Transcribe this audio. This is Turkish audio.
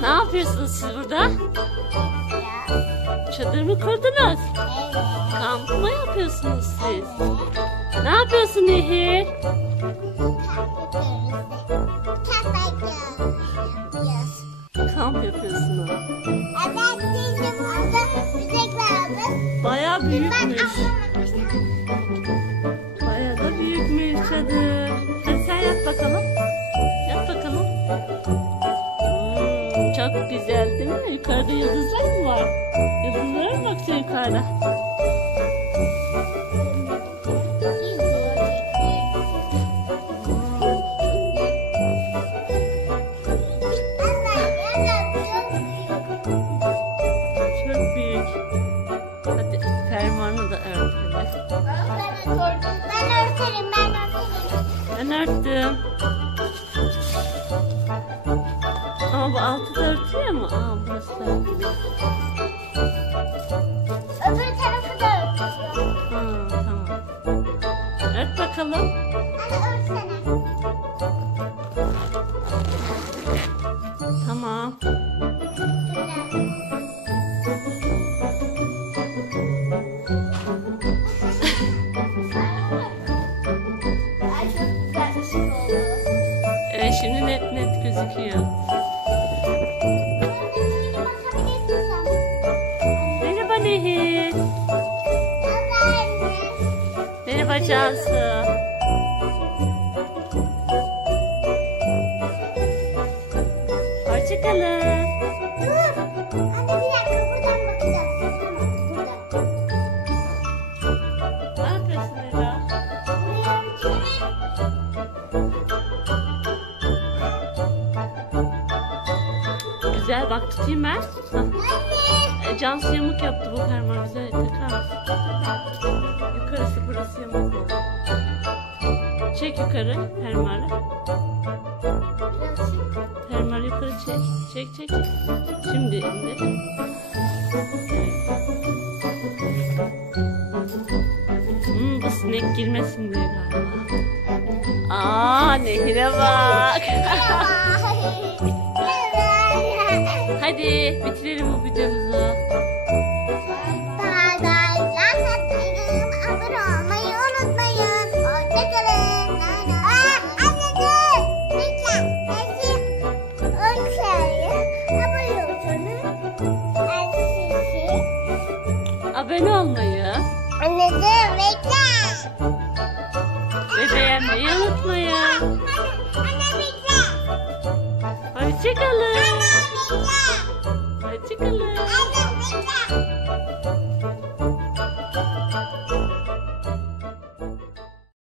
Ne yapıyorsunuz siz burada? Çadır mı kurdunuz? Evet. Kamp mı yapıyorsunuz siz? Evet. Ne yapıyorsun Nehir? Kamp yapıyorsunuz. Baya büyükmüş. Baya da büyükmüş çadır. Hadi sen yat bakalım. Yat bakalım. Çok güzel değil mi? Yukarıda yıldızlar mı var? Yıldızlara mı bakacaksın yukarıda? Çok büyük. Hadi fermuarını da ört. Ben örterim, ben örterim. Ben örttüm. Ama bu altı örtüyor mu? Aa burası da örtülü. Öbür tarafı da örtüyorum. Ha, tamam. Ört bakalım. Örtsene. Tamam. Ay çok güzel ışık oldu. Evet şimdi net net gözüküyor. Nehir. Merhaba. Hoşçakalın. Ne yapıyorsun Ela? Güzel bak tutayım ben. Hah. E, Cansu yamuk yaptı bu fermuar bize takar? Yukarısı burası yamuk. Çek yukarı fermuarı. Fermuarı yukarı. Çek çek çek. Şimdi indir. Hmm, bu sinek girmesin diye galiba. Aa nehire bak. Hadi bitirelim bu videomuzu. Abone olmayı unutmayın. Hoşçakalın. Aa, anne dur. Bekle. Eski abone Eski Abone olmayı Anne dur bekle. ve beğenmeyi unutmayın. Hoşçakalın. Chicken. Chicken.